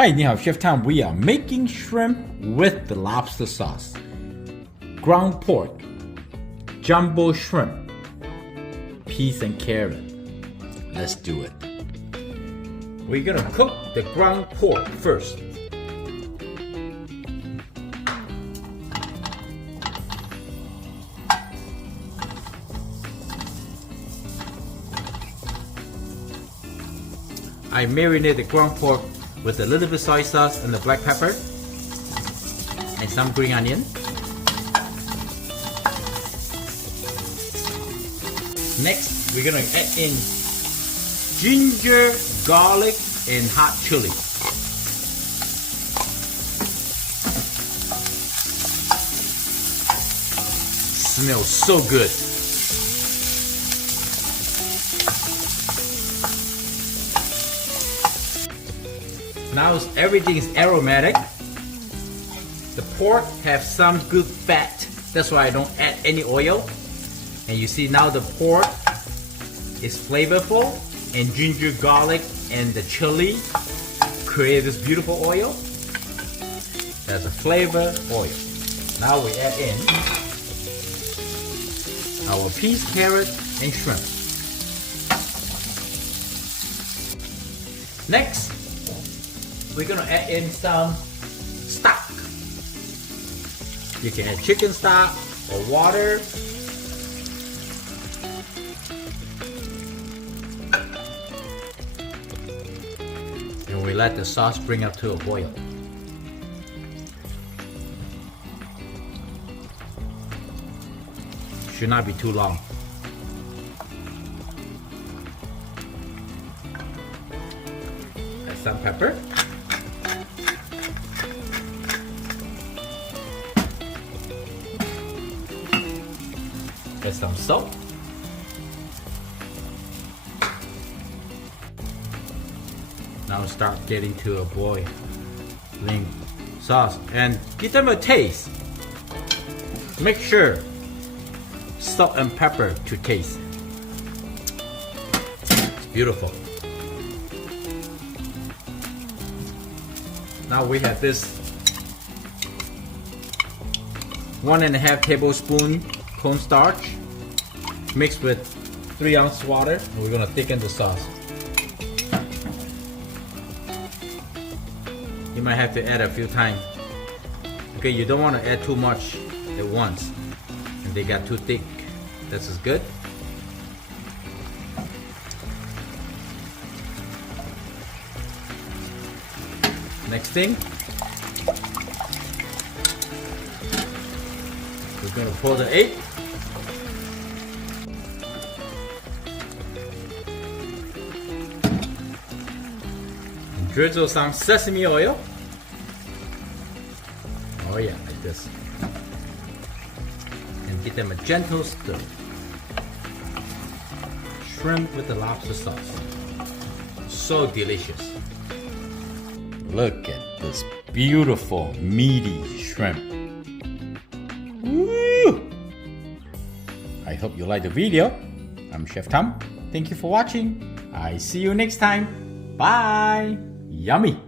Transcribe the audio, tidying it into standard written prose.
Hi, 你好 Chef Tom. We are making shrimp with the lobster sauce. Ground pork, jumbo shrimp, peas and carrot. Let's do it. We're gonna cook the ground pork first. I marinate the ground pork with a little bit soy sauce and the black pepper and some green onion. Next, we're gonna add in ginger, garlic, and hot chili. Smells so good. Now everything is aromatic. The pork have some good fat. That's why I don't add any oil. And you see now the pork is flavorful, and ginger, garlic, and the chili create this beautiful oil. That's a flavor oil. Now we add in our peas, carrot, and shrimp. Next, we're gonna add in some stock. You can add chicken stock or water. And we let the sauce bring up to a boil. Should not be too long. Add some pepper. Add some salt. Now start getting to a boiling sauce and give them a taste. Make sure salt and pepper to taste. It's beautiful. Now we have this 1.5 tablespoon cornstarch mixed with 3 ounces water, and we're gonna thicken the sauce. You might have to add a few times. Okay, you don't want to add too much at once, and they got too thick. This is good. Next thing, we're gonna pour the egg. And drizzle some sesame oil. Oh yeah, like this. And give them a gentle stir. Shrimp with the lobster sauce. So delicious. Look at this beautiful meaty shrimp. Woo! I hope you like the video. I'm Chef Tom. Thank you for watching. I see you next time. Bye. Yummy.